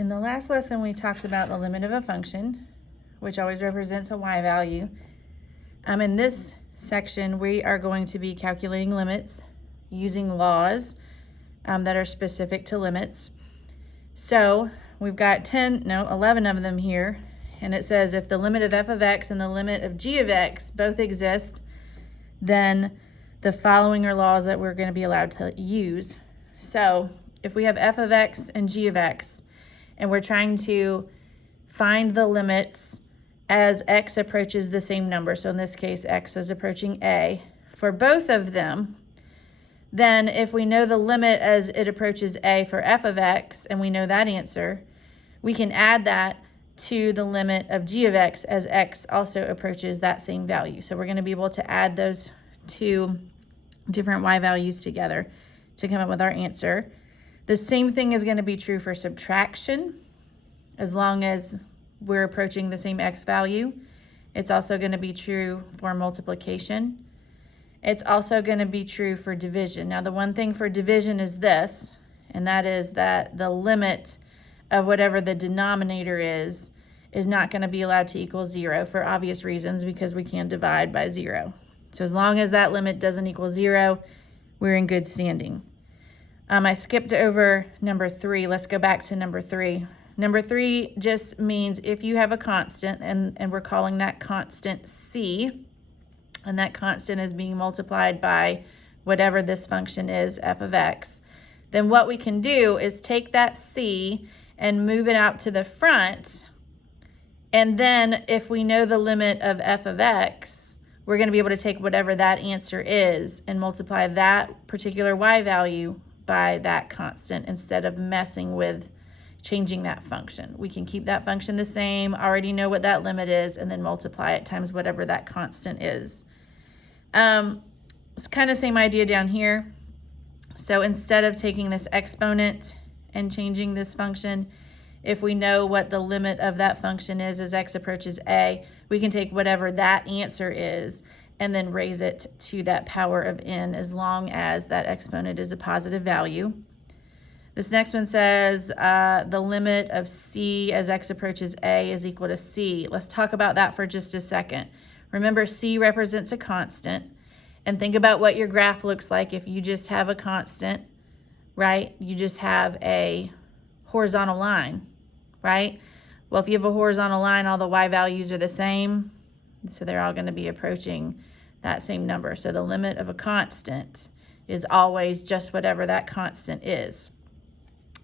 In the last lesson, we talked about the limit of a function, which always represents a y value. In this section, we are going to be calculating limits using laws that are specific to limits. So we've got 11 of them here, and it says if the limit of f of x and the limit of g of x both exist, then the following are laws that we're going to be allowed to use. So if we have f of x and g of x, and we're trying to find the limits as x approaches the same number, so in this case x is approaching a, for both of them, then if we know the limit as it approaches a for f of x, and we know that answer, we can add that to the limit of g of x as x also approaches that same value. So we're going to be able to add those two different y values together to come up with our answer. The same thing is going to be true for subtraction, as long as we're approaching the same x value. It's also going to be true for multiplication. It's also going to be true for division. Now, the one thing for division is this, and that is that the limit of whatever the denominator is not going to be allowed to equal 0 for obvious reasons, because we can't divide by 0. So as long as that limit doesn't equal 0, we're in good standing. I skipped over number 3. Let's go back to number 3. Number 3 just means if you have a constant, and we're calling that constant c, and that constant is being multiplied by whatever this function is, f of x, then what we can do is take that c and move it out to the front, and then if we know the limit of f of x, we're going to be able to take whatever that answer is and multiply that particular y value by that constant instead of messing with changing that function. We can keep that function the same, already know what that limit is, and then multiply it times whatever that constant is. It's kind of same idea down here. So instead of taking this exponent and changing this function, if we know what the limit of that function is as x approaches a, we can take whatever that answer is and then raise it to that power of n, as long as that exponent is a positive value. This next one says the limit of c as x approaches a is equal to c. Let's talk about that for just a second. Remember, c represents a constant, and think about what your graph looks like if you just have a constant, right? You just have a horizontal line, right? Well, if you have a horizontal line, all the y values are the same, so they're all going to be approaching that same number. So the limit of a constant is always just whatever that constant is.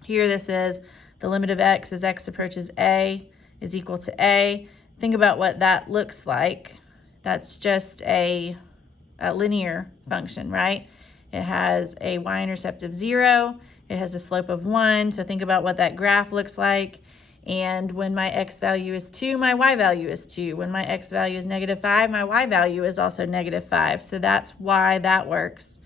Here this is the limit of x as x approaches a is equal to a. Think about what that looks like. That's just a linear function, right? It has a y-intercept of 0. It has a slope of 1. So think about what that graph looks like. And when my x value is 2, my y value is 2. When my x value is -5, my y value is also -5. So that's why that works.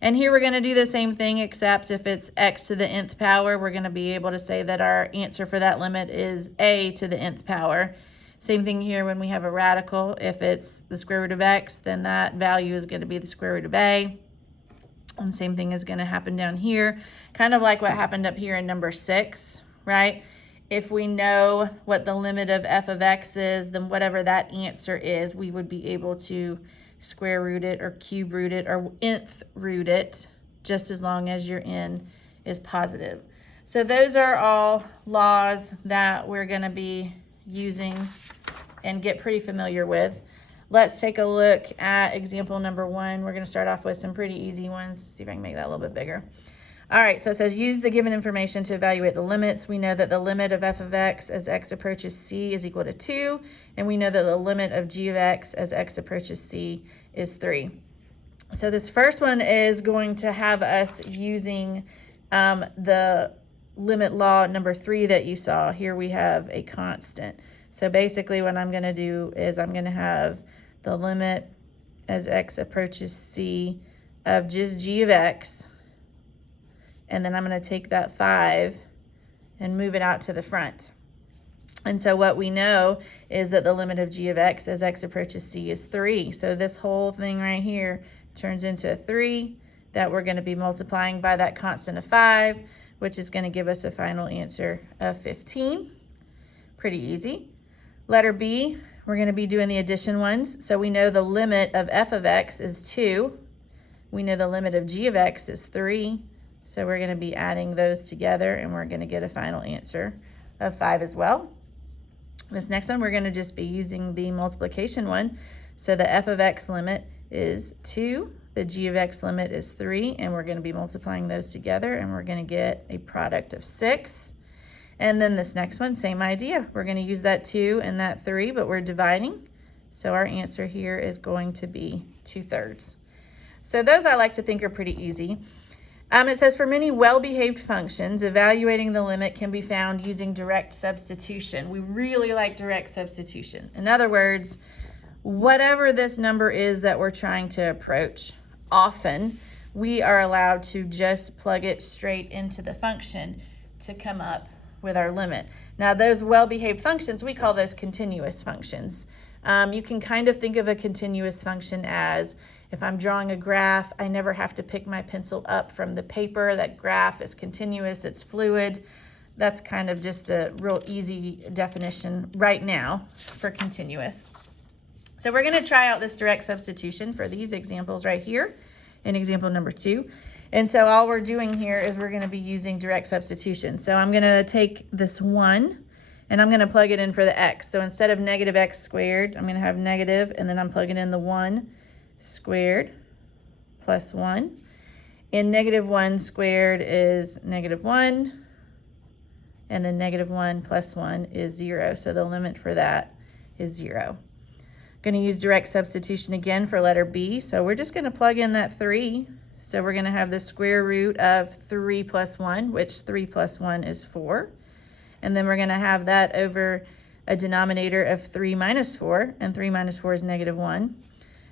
And here we're going to do the same thing, except if it's x to the nth power, we're going to be able to say that our answer for that limit is a to the nth power. Same thing here when we have a radical. If it's the square root of x, then that value is going to be the square root of a. And same thing is going to happen down here, kind of like what happened up here in number 6, right? If we know what the limit of f of x is, then whatever that answer is, we would be able to square root it or cube root it or nth root it, just as long as your n is positive. So those are all laws that we're going to be using and get pretty familiar with. Let's take a look at example number 1. We're going to start off with some pretty easy ones. See if I can make that a little bit bigger. All right, so it says use the given information to evaluate the limits. We know that the limit of f of x as x approaches c is equal to 2, and we know that the limit of g of x as x approaches c is 3. So this first one is going to have us using the limit law number 3 that you saw. Here we have a constant. So basically what I'm going to do is I'm going to have the limit as x approaches c of just g of x, and then I'm going to take that 5 and move it out to the front. And so what we know is that the limit of g of x as x approaches c is 3. So this whole thing right here turns into a 3 that we're going to be multiplying by that constant of 5, which is going to give us a final answer of 15. Pretty easy. Letter B, we're going to be doing the addition ones. So we know the limit of f of x is 2. We know the limit of g of x is 3. So we're going to be adding those together, and we're going to get a final answer of 5 as well. This next one, we're going to just be using the multiplication one. So the f of x limit is 2. The g of x limit is 3, and we're going to be multiplying those together, and we're going to get a product of 6. And then this next one, same idea. We're going to use that 2 and that 3, but we're dividing. So our answer here is going to be 2/3. So those I like to think are pretty easy. It says for many well-behaved functions, evaluating the limit can be found using direct substitution. We really like direct substitution. In other words, whatever this number is that we're trying to approach, often we are allowed to just plug it straight into the function to come up with our limit. Now those well-behaved functions, we call those continuous functions. You can kind of think of a continuous function as if I'm drawing a graph, I never have to pick my pencil up from the paper. That graph is continuous, it's fluid. That's kind of just a real easy definition right now for continuous. So we're going to try out this direct substitution for these examples right here in example number 2. And so all we're doing here is we're going to be using direct substitution. So I'm going to take this 1 and I'm going to plug it in for the x. So instead of negative x squared, I'm going to have negative, and then I'm plugging in the 1 squared plus 1. And negative 1 squared is negative 1. And then negative 1 plus 1 is 0. So the limit for that is 0. Going to use direct substitution again for letter B. So we're just going to plug in that 3. So we're going to have the square root of 3 plus 1, which 3 plus 1 is 4. And then we're going to have that over a denominator of 3 minus 4. And 3 minus 4 is negative 1.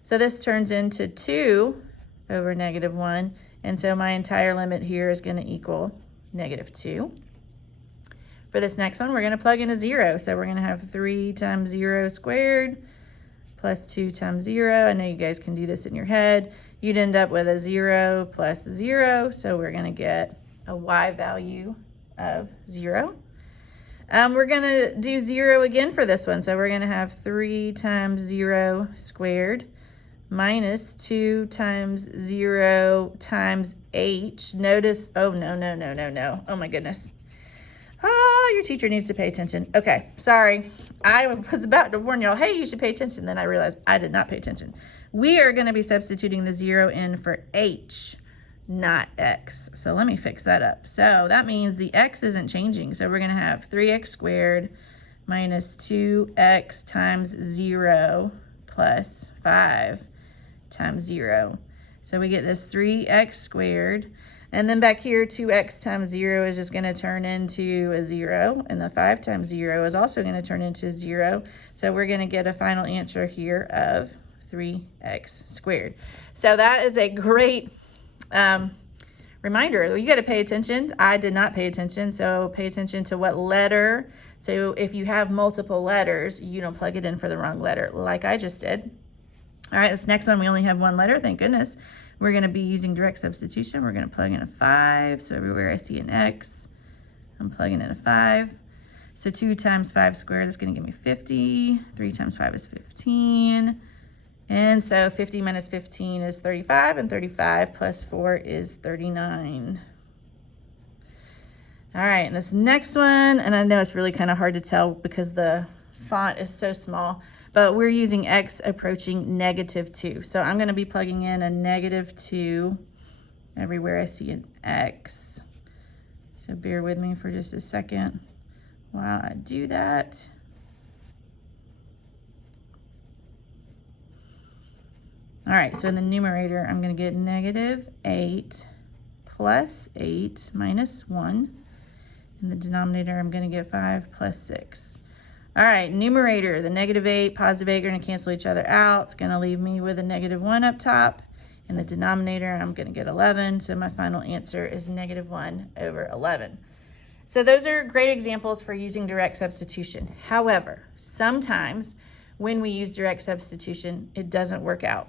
So this turns into 2 over negative 1. And so my entire limit here is going to equal negative 2. For this next one, we're going to plug in a 0. So we're going to have 3 times 0 squared plus 2 times 0. I know you guys can do this in your head. You'd end up with a 0 plus 0. So we're going to get a y value of 0. We're going to do 0 again for this one. So we're going to have 3 times 0 squared minus 2 times 0 times h. Notice, oh, no. Oh, my goodness. Oh, your teacher needs to pay attention. Okay, sorry. I was about to warn y'all, hey, you should pay attention. Then I realized I did not pay attention. We are going to be substituting the 0 in for h, not x. So let me fix that up. So that means the x isn't changing. So we're going to have 3x squared minus 2x times 0 plus 5 times 0. So we get this 3x squared. And then back here, 2x times 0 is just going to turn into a 0. And the 5 times 0 is also going to turn into 0. So we're going to get a final answer here of 3x squared. So that is a great reminder. You got to pay attention. I did not pay attention. So pay attention to what letter. So if you have multiple letters, you don't plug it in for the wrong letter like I just did. All right, this next one, we only have one letter. Thank goodness. We're going to be using direct substitution. We're going to plug in a 5. So everywhere I see an x, I'm plugging in a 5. So 2 times 5 squared is going to give me 50. 3 times 5 is 15. And so 50 minus 15 is 35. And 35 plus 4 is 39. All right, and this next one, and I know it's really kind of hard to tell because the font is so small, but we're using x approaching negative 2. So I'm going to be plugging in a negative 2 everywhere I see an x. So bear with me for just a second while I do that. All right, so in the numerator, I'm going to get negative 8 plus 8 minus 1. In the denominator, I'm going to get 5 plus 6. All right, numerator, the negative 8, positive 8 are going to cancel each other out. It's going to leave me with a negative 1 up top. In the denominator, I'm going to get 11. So my final answer is negative 1 over 11. So those are great examples for using direct substitution. However, sometimes when we use direct substitution, it doesn't work out.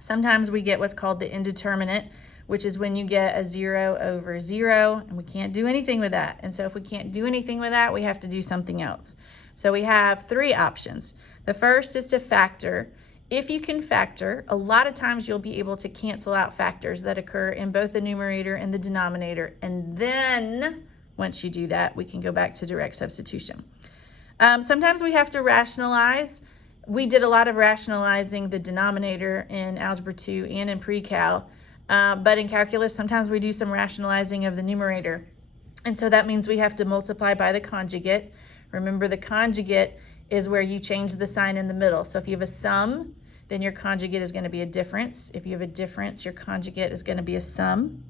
Sometimes we get what's called the indeterminate, which is when you get a 0 over 0, and we can't do anything with that. And so if we can't do anything with that, we have to do something else. So we have three options. The first is to factor. If you can factor, a lot of times you'll be able to cancel out factors that occur in both the numerator and the denominator. And then once you do that, we can go back to direct substitution. Sometimes we have to rationalize. We did a lot of rationalizing the denominator in Algebra 2 and in pre-cal, but in calculus, sometimes we do some rationalizing of the numerator. And so that means we have to multiply by the conjugate. Remember, the conjugate is where you change the sign in the middle. So if you have a sum, then your conjugate is going to be a difference. If you have a difference, your conjugate is going to be a sum.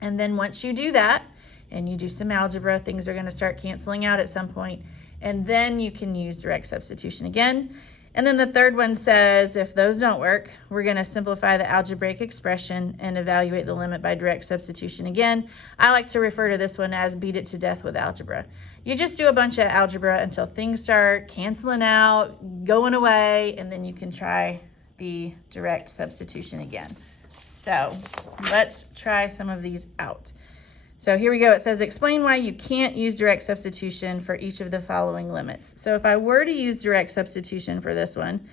And then once you do that, and you do some algebra, things are going to start canceling out at some point, and then you can use direct substitution again. And then the third one says, if those don't work, we're going to simplify the algebraic expression and evaluate the limit by direct substitution again. I like to refer to this one as beat it to death with algebra. You just do a bunch of algebra until things start canceling out, going away, and then you can try the direct substitution again. So let's try some of these out. So here we go. It says, explain why you can't use direct substitution for each of the following limits. So if I were to use direct substitution for this one,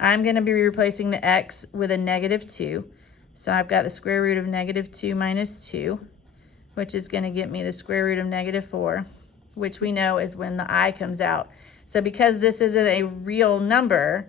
I'm going to be replacing the x with a -2. So I've got the square root of -2 minus 2, which is going to get me the square root of -4, which we know is when the I comes out. So because this isn't a real number,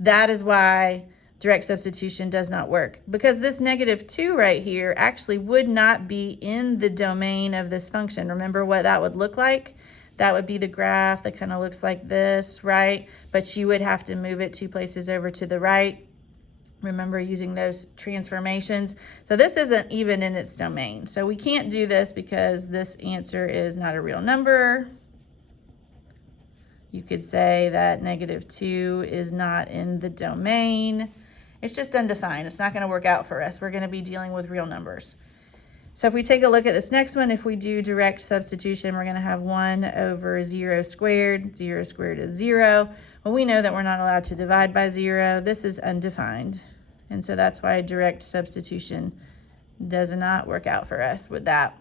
that is why direct substitution does not work, because this -2 right here actually would not be in the domain of this function. Remember what that would look like? That would be the graph that kind of looks like this, right? But you would have to move it 2 places over to the right. Remember using those transformations. So this isn't even in its domain. So we can't do this because this answer is not a real number. You could say that -2 is not in the domain. It's just undefined. It's not going to work out for us. We're going to be dealing with real numbers. So if we take a look at this next one, if we do direct substitution, we're going to have 1 over 0 squared. 0 squared is 0. Well, we know that we're not allowed to divide by 0. This is undefined. And so that's why direct substitution does not work out for us with that.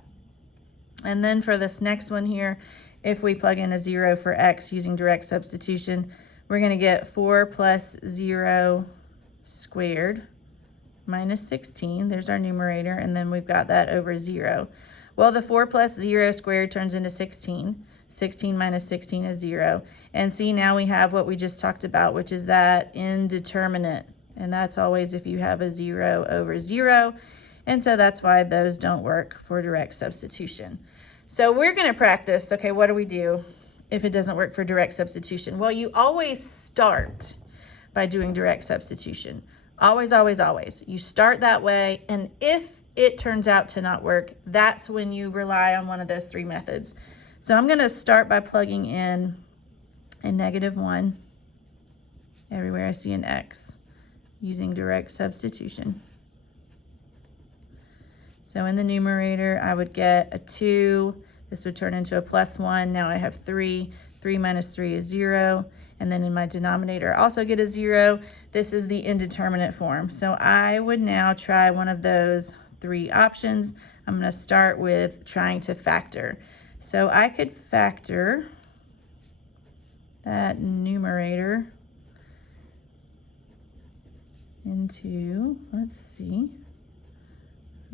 And then for this next one here, if we plug in a 0 for x using direct substitution, we're going to get 4 plus 0 squared minus 16. There's our numerator, and then we've got that over 0. Well, the 4 plus 0 squared turns into 16. 16 minus 16 is 0. And see, now we have what we just talked about, which is that indeterminate. And that's always if you have a 0 over 0. And so that's why those don't work for direct substitution. So we're going to practice, okay, what do we do if it doesn't work for direct substitution? Well, you always start by doing direct substitution. Always, always, always. You start that way, and if it turns out to not work, that's when you rely on one of those 3 methods. So I'm going to start by plugging in a -1 everywhere I see an x using direct substitution. So in the numerator, I would get a 2. This would turn into a +1. Now I have 3. 3 minus 3 is 0. And then in my denominator, I also get a 0. This is the indeterminate form. So I would now try one of those 3 options. I'm going to start with trying to factor. So I could factor that numerator into, let's see,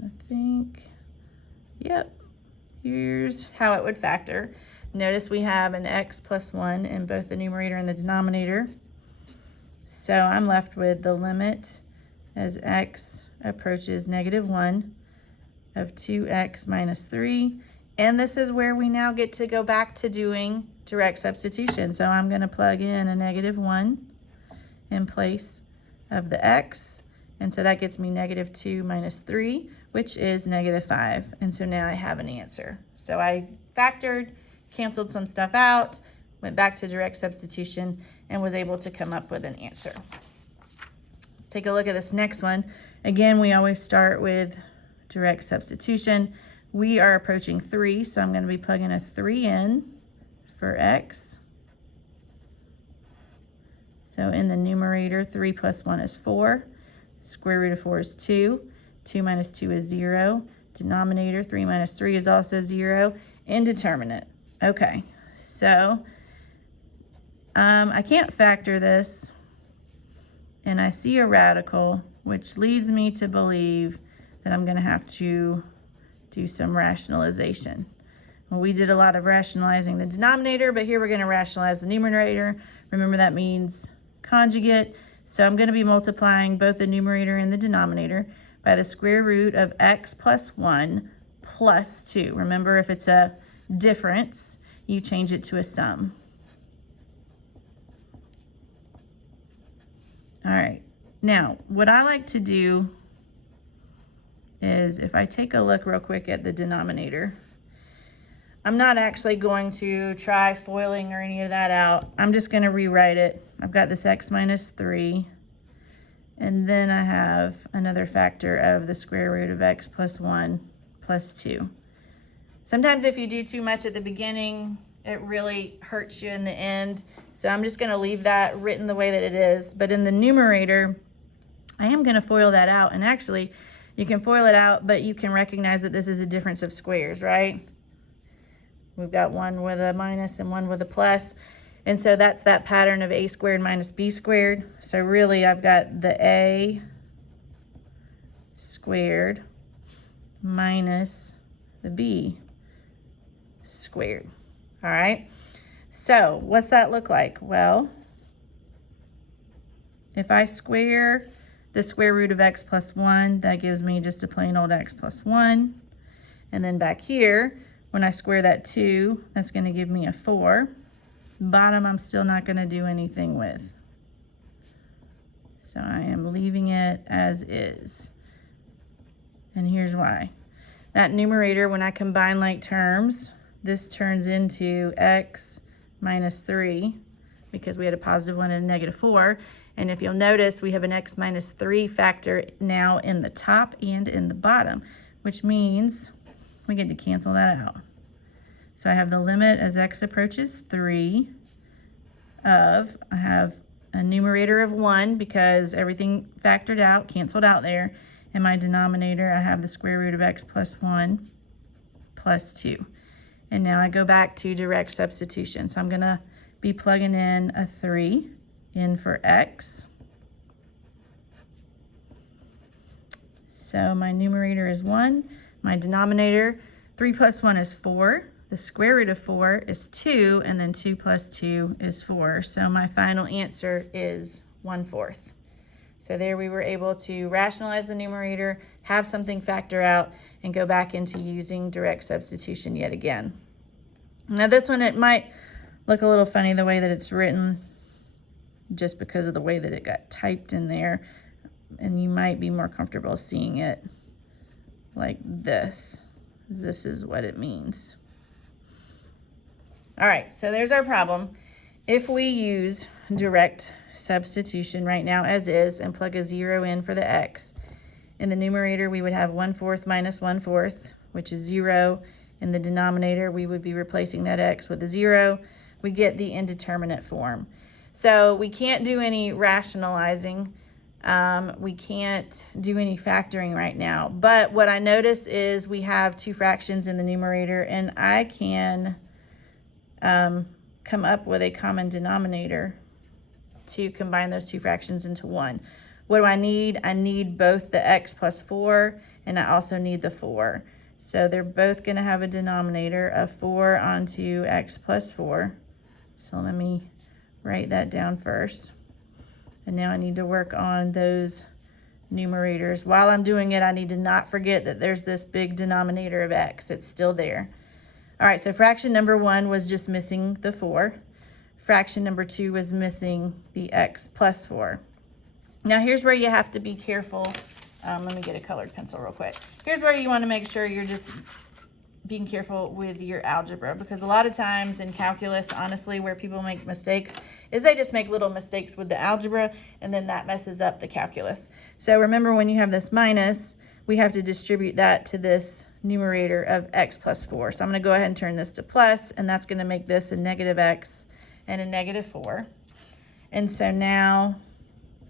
I think, yep, here's how it would factor. Notice we have an x plus 1 in both the numerator and the denominator. So I'm left with the limit as x approaches -1 of 2x minus 3. And this is where we now get to go back to doing direct substitution. So I'm going to plug in a -1 in place of the x. And so that gets me -2 minus 3, which is -5. And so now I have an answer. So I factored, canceled some stuff out, went back to direct substitution, and was able to come up with an answer. Let's take a look at this next one. Again, we always start with direct substitution. We are approaching 3, so I'm going to be plugging a 3 in for x. So in the numerator, 3 plus 1 is 4. Square root of 4 is 2. 2 minus 2 is 0. Denominator, 3 minus 3 is also 0. Indeterminate. Okay, so I can't factor this, and I see a radical, which leads me to believe that I'm going to have to do some rationalization. Well, we did a lot of rationalizing the denominator, but here we're going to rationalize the numerator. Remember, that means conjugate. So I'm going to be multiplying both the numerator and the denominator by the square root of x plus 1 plus 2. Remember, if it's a difference, you change it to a sum. All right, now what I like to do is, if I take a look real quick at the denominator, I'm not actually going to try foiling or any of that out. I'm just going to rewrite it. I've got this x minus 3, and then I have another factor of the square root of x plus 1 plus 2. Sometimes if you do too much at the beginning, it really hurts you in the end. So I'm just going to leave that written the way that it is. But in the numerator, I am going to FOIL that out. And actually, you can FOIL it out, but you can recognize that this is a difference of squares, right? We've got one with a minus and one with a plus. And so that's that pattern of a squared minus b squared. So really, I've got the a squared minus the b squared. All right. So what's that look like? Well, if I square the square root of x plus 1, that gives me just a plain old x plus 1. And then back here, when I square that 2, that's going to give me a 4. Bottom, I'm still not going to do anything with. So I am leaving it as is. And here's why. That numerator, when I combine like terms, this turns into x minus 3, because we had a positive 1 and a negative 4. And if you'll notice, we have an x minus 3 factor now in the top and in the bottom, which means we get to cancel that out. So I have the limit as x approaches 3 of, I have a numerator of 1 because everything factored out, canceled out there. In my denominator, I have the square root of x plus 1 plus 2. And now I go back to direct substitution. So I'm going to be plugging in a 3 in for x. So my numerator is 1. My denominator, 3 plus 1 is 4. The square root of 4 is 2. And then 2 plus 2 is 4. So my final answer is 1/4. So there we were able to rationalize the numerator, have something factor out, and go back into using direct substitution yet again. Now this one, it might look a little funny the way that it's written, just because of the way that it got typed in there, and you might be more comfortable seeing it like this. This is what it means. All right, so there's our problem. If we use direct substitution right now as is and plug a 0 in for the x, in the numerator we would have 1/4 minus 1/4, which is 0. In the denominator we would be replacing that x with a 0. We get the indeterminate form. So we can't do any rationalizing. We can't do any factoring right now. But what I notice is we have two fractions in the numerator, and I can come up with a common denominator to combine those two fractions into one. What do I need? I need both the x plus 4, and I also need the 4. So they're both going to have a denominator of 4 onto x plus 4. So let me write that down first. And now I need to work on those numerators. While I'm doing it, I need to not forget that there's this big denominator of x. It's still there. All right, so fraction number 1 was just missing the 4. Fraction number 2 was missing the x plus 4. Now here's where you have to be careful. Let me get a colored pencil real quick. Here's where you want to make sure you're just being careful with your algebra, because a lot of times in calculus, honestly, where people make mistakes is they just make little mistakes with the algebra, and then that messes up the calculus. So remember, when you have this minus, we have to distribute that to this numerator of x plus 4. So I'm going to go ahead and turn this to plus, and that's going to make this a negative x and a negative 4. And so now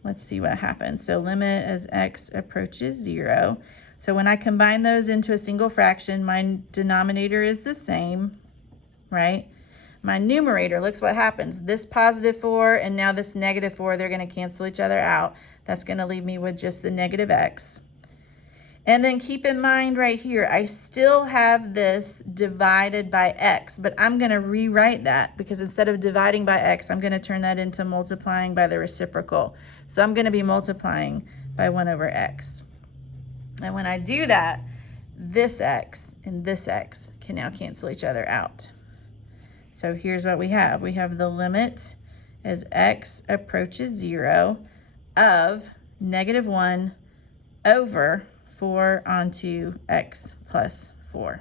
let's see what happens. So limit as x approaches 0. So when I combine those into a single fraction, my denominator is the same, right? My numerator, look what happens. This positive 4 and now this negative 4, they're going to cancel each other out. That's going to leave me with just the negative x. And then keep in mind right here, I still have this divided by x, but I'm going to rewrite that because instead of dividing by x, I'm going to turn that into multiplying by the reciprocal. So I'm going to be multiplying by 1 over x. And when I do that, this x and this x can now cancel each other out. So here's what we have. We have the limit as x approaches 0 of -1 over 4 onto x plus 4.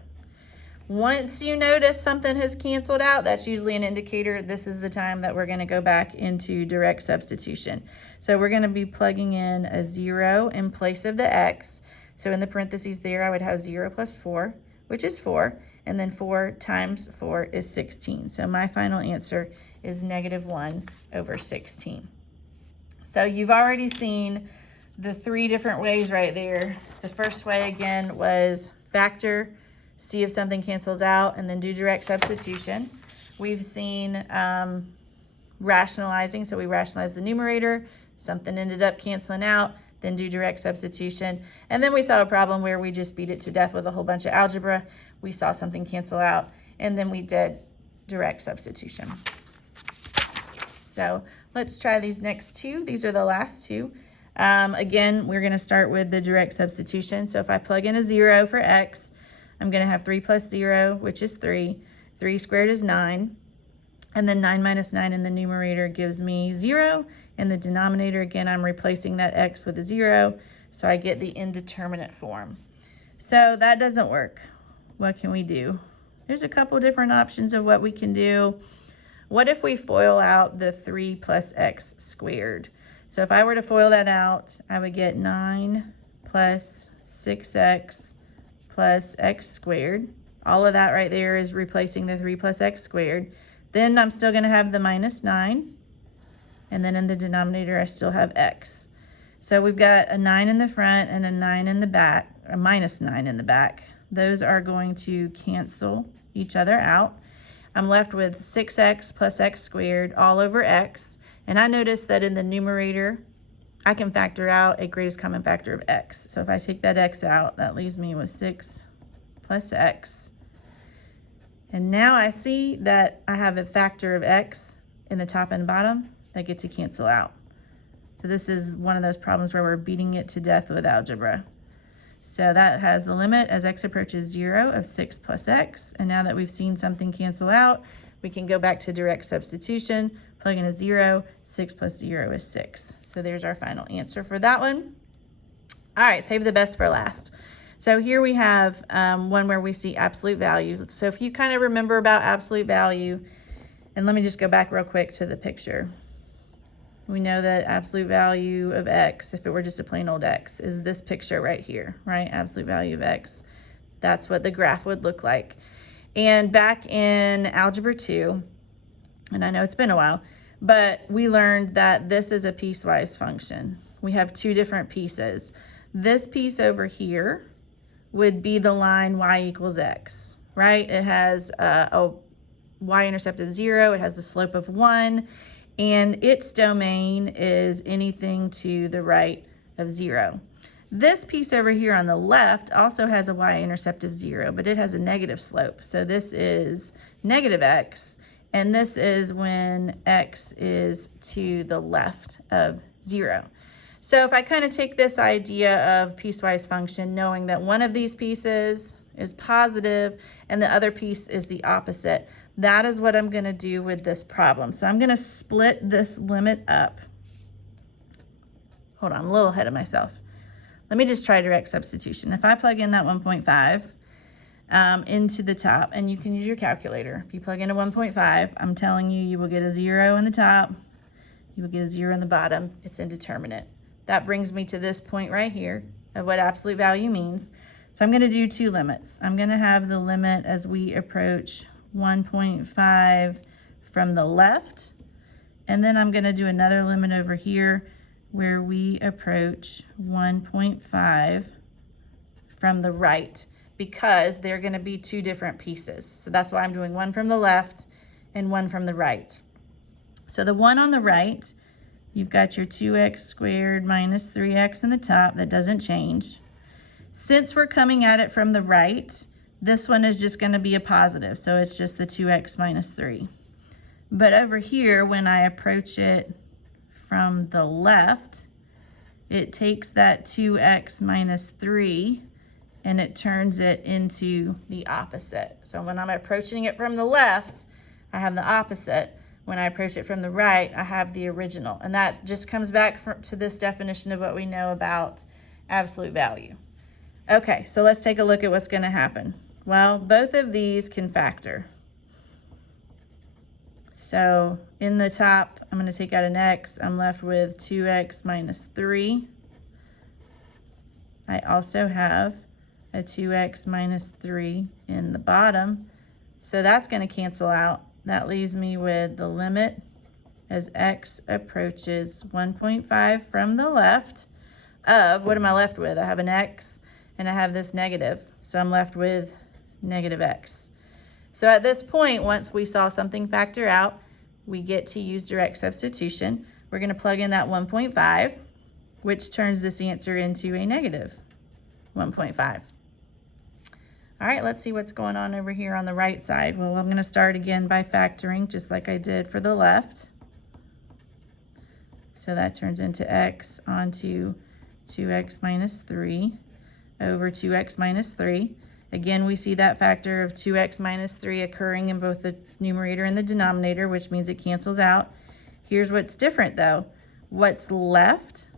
Once you notice something has canceled out, that's usually an indicator this is the time that we're going to go back into direct substitution. So we're going to be plugging in a 0 in place of the x. So in the parentheses there, I would have 0 plus 4, which is 4. And then 4 times 4 is 16. So my final answer is -1 over 16. So you've already seen the 3 different ways right there. The first way, again, was factor, see if something cancels out, and then do direct substitution. We've seen rationalizing, so we rationalize the numerator, something ended up canceling out, then do direct substitution. And then we saw a problem where we just beat it to death with a whole bunch of algebra. We saw something cancel out, and then we did direct substitution. So let's try these next 2. These are the last 2. Again, we're going to start with the direct substitution. So if I plug in a 0 for x, I'm going to have 3 plus 0, which is 3. 3 squared is 9. And then 9 minus 9 in the numerator gives me 0. In the denominator, again, I'm replacing that x with a 0. So I get the indeterminate form. So that doesn't work. What can we do? There's a couple different options of what we can do. What if we FOIL out the 3 plus x squared? So if I were to FOIL that out, I would get 9 plus 6x plus x squared. All of that right there is replacing the 3 plus x squared. Then I'm still going to have the -9. And then in the denominator, I still have x. So we've got a 9 in the front and a 9 in the back, a -9 in the back. Those are going to cancel each other out. I'm left with 6x plus x squared all over x. And I noticed that in the numerator, I can factor out a greatest common factor of x. So if I take that x out, that leaves me with 6 plus x. And now I see that I have a factor of x in the top and bottom that get to cancel out. So this is one of those problems where we're beating it to death with algebra. So that has the limit as x approaches 0 of 6 plus x. And now that we've seen something cancel out, we can go back to direct substitution, plug in a 0, 6 plus 0 is 6. So there's our final answer for that one. All right, save the best for last. So here we have one where we see absolute value. So if you kind of remember about absolute value, and let me just go back real quick to the picture. We know that absolute value of x, if it were just a plain old x, is this picture right here, right? Absolute value of x. That's what the graph would look like. And back in Algebra 2, and I know it's been a while, but we learned that this is a piecewise function. We have 2 different pieces. This piece over here would be the line y equals x, right? It has a y-intercept of 0, it has a slope of 1, and its domain is anything to the right of 0. This piece over here on the left also has a y-intercept of 0, but it has a negative slope. So this is negative x, and this is when x is to the left of 0. So if I kind of take this idea of piecewise function, knowing that one of these pieces is positive and the other piece is the opposite, that is what I'm going to do with this problem. So I'm going to split this limit up. Hold on, I'm a little ahead of myself. Let me just try direct substitution. If I plug in that 1.5 into the top, and you can use your calculator. If you plug in a 1.5, I'm telling you, you will get a 0 in the top. You will get a 0 in the bottom. It's indeterminate. That brings me to this point right here of what absolute value means. So I'm going to do 2 limits. I'm going to have the limit as we approach 1.5 from the left, and then I'm going to do another limit over here where we approach 1.5 from the right because they're going to be two different pieces. So that's why I'm doing one from the left and one from the right. So the one on the right, you've got your 2x squared minus 3x in the top. That doesn't change. Since we're coming at it from the right, this one is just going to be a positive. So it's just the 2x minus 3. But over here, when I approach it from the left, it takes that 2x minus 3 and it turns it into the opposite. So when I'm approaching it from the left, I have the opposite. When I approach it from the right, I have the original. And that just comes back to this definition of what we know about absolute value. Okay, so let's take a look at what's going to happen. Well, both of these can factor. So in the top, I'm going to take out an x. I'm left with 2x minus 3. I also have a 2x minus 3 in the bottom. So that's going to cancel out. That leaves me with the limit as x approaches 1.5 from the left of, what am I left with? I have an x and I have this negative. So I'm left with negative x. So at this point, once we saw something factor out, we get to use direct substitution. We're going to plug in that 1.5, which turns this answer into a negative 1.5. All right, let's see what's going on over here on the right side. Well, I'm going to start again by factoring, just like I did for the left. So that turns into x onto 2x minus 3 over 2x minus 3. Again, we see that factor of 2x minus 3 occurring in both the numerator and the denominator, which means it cancels out. Here's what's different, though. What's left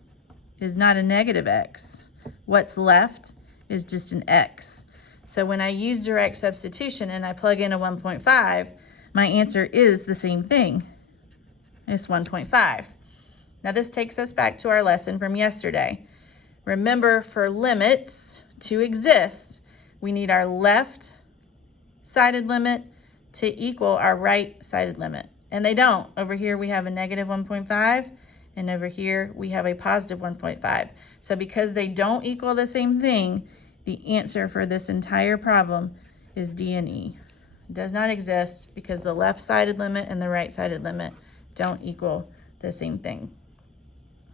is not a negative x. What's left is just an x. So when I use direct substitution and I plug in a 1.5, my answer is the same thing. It's 1.5. Now this takes us back to our lesson from yesterday. Remember, for limits to exist, we need our left-sided limit to equal our right-sided limit. And they don't. Over here we have a negative 1.5, and over here we have a positive 1.5. So because they don't equal the same thing, the answer for this entire problem is D and E. It does not exist because the left-sided limit and the right-sided limit don't equal the same thing.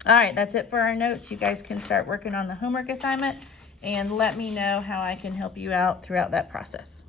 All right, that's it for our notes. You guys can start working on the homework assignment and let me know how I can help you out throughout that process.